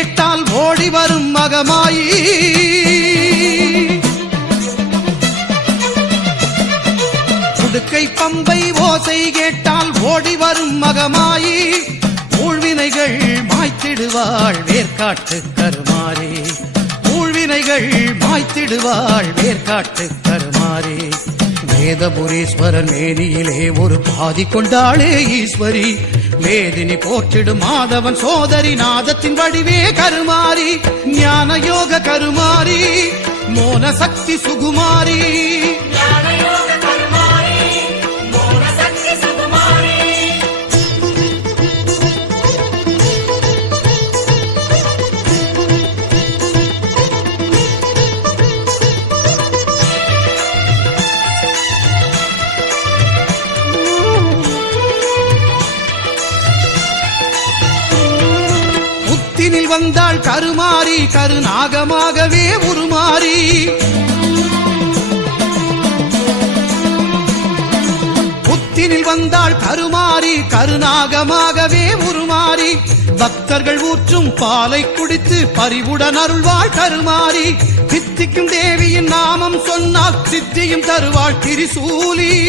கேட்டால் ஓடி வரும் மகமாயி, உடுக்கை பம்பை ஓசை கேட்டால் ஓடி வரும் மகமாயி, ஊழ்வினைகள் மாய்த்திடுவாள் வேர்க்காட்டு கருமாறி, ஊழ்வினைகள் மாய்த்திடுவாள் வேர்க்காட்டு கருமாறி. வேதபுரீஸ்வரன் மேனியிலே ஒரு பாதி கொண்டாளே ஈஸ்வரி, வேதினி போற்றிடும் மாதவன் சோதரி, நாதத்தின் வடிவே கருமாறி, ஞான யோக கருமாறி, மோன சக்தி சுகுமாரி. புத்தினில் வந்தாள் கருமாறி, கருநாகமாகவே உருமாறி, புத்தினில் வந்தாள் கருமாறி, கருநாகமாகவே உருமாறி, பக்தர்கள் ஊற்றும் பாலை குடித்து பரிவுடன் அருள்வாள் கருமாறி, சித்திக்கும் தேவியின் நாமம் சொன்னால் சித்தியும் தருவாள் திரிசூலி.